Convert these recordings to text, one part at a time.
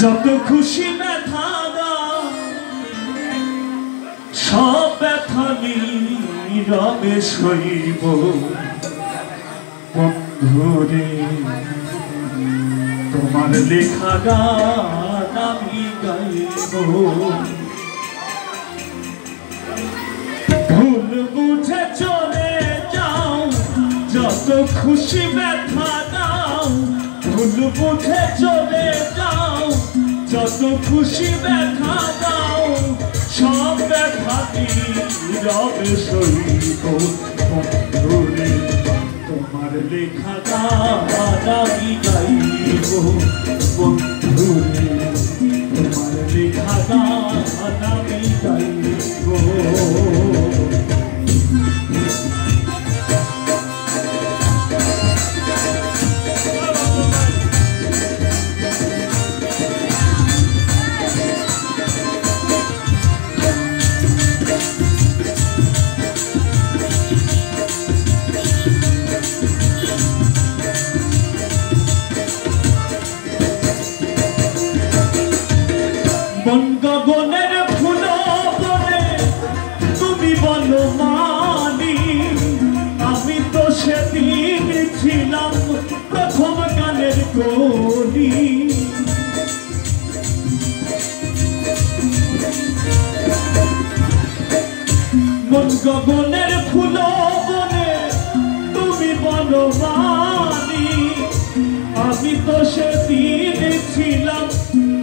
যত খুশি ব্যথা দাও সব ব্যথা নীরবে সইব বন্ধুরে তোমার লেখা গান আমি গাইব ভুল বুঝে চলে যাও যত খুশি ব্যথা দাও ভুল বুঝে চলে যাও যত খুশি ব্যথা দাও সব ব্যথা নীরবে সইব বন্ধুরে তোমার লেখা গান আমি গাইব বন্ধুরে তোমার লেখা গান আমি গাইব বন গগনের ফুল বনে তুমি বলো মানি আমি তো সেদিন ছিলাম প্রথম গানের কলি বন গগনের ফুল বনে তুমি বলো মানি আমি তো সেদিন ছিলাম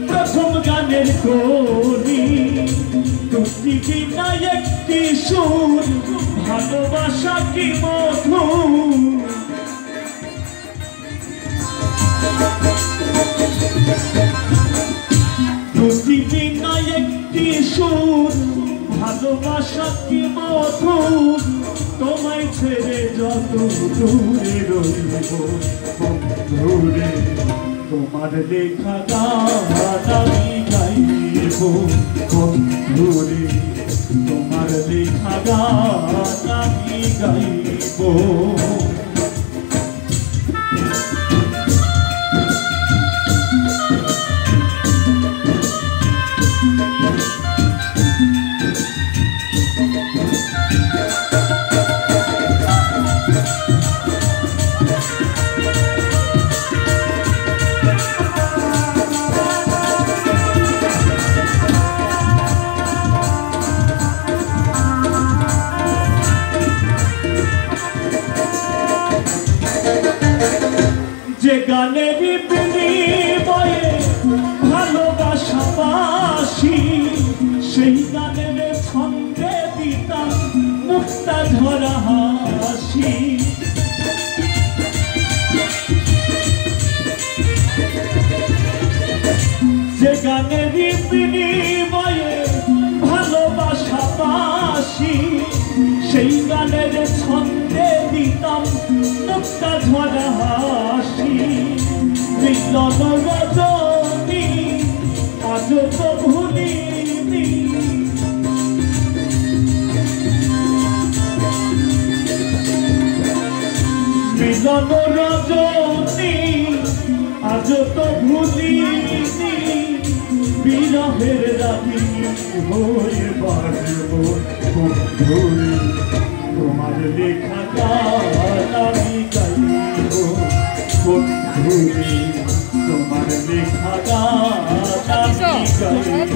প্রথম গানের কলি তুমি বিনা একটি সুর ভালোবাসা কি মধু তুমি বিনা একটি সুর ভালোবাসা কি মধু তোমায় ছেড়ে যত দূরে রইব বন্ধুরে তোমার লেখা গান আমি গাইব বন্ধুরে তোমার লেখা গান আমি গাইব যে গানের বিনিময়ে ভালোবাসা বাসি সেই গানের ছন্দে দিতাম মুক্তা ঝরা হাসি যে গানের বিনিময়ে ভালোবাসা বাসি সেই গানের ছন্দে দিতাম মুক্তা ঝরা হাসি মিলন রজনী আজ তো ভুলিনি মিলন রজনী আজ তো ভুলিনি বিরহের রাতি হয়ে বাজব বন্ধুরে তোমার লেখা গান আমি গাইব বন্ধুরে তোমার লেখা গান আমি গাইব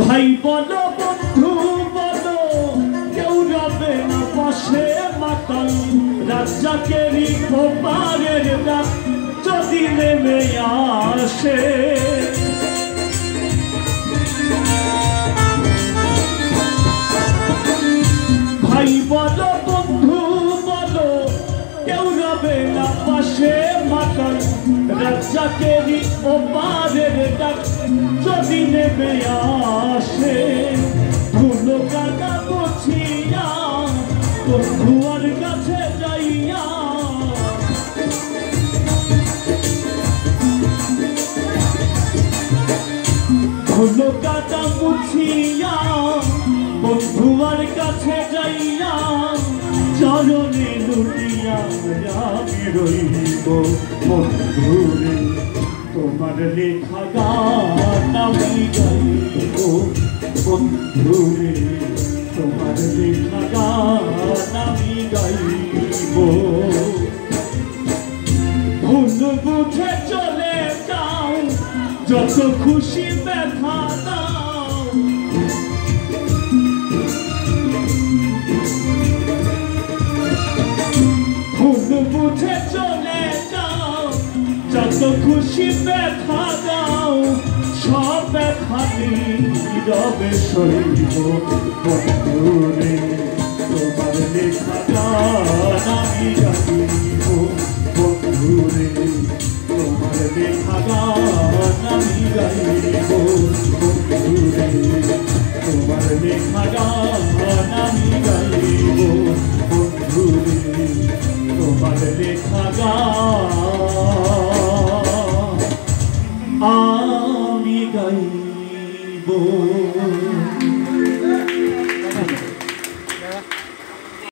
ভাই বলো বন্ধু বলো কেউ রবে না পাশে মাতাল রাজ্জাকেরই খোপারের ডাক যদি নেমে আসে ভাই রাজ্জাকেরই ওপারের ডাক যদি নেমে আসে ধুলো কাটা বছিয়া বন্ধুয়ার কাছে যাইয়া ধুলো কাটা মুছিয়া বন্ধুয়ার কাছে যাইয়া চরণে লুটিয়া আমি রইব বন্ধুরে তোমার লেখা গান আমি গাইব বন্ধুরে তোমার লেখা গান আমি গাইব ভুল বুঝে চলে যাও যত খুশি ব্যথা দাও ভুল বুঝে চলে যাও যত খুশি ব্যথা দাও সব ব্যথা নীরবে সইব বন্ধুরে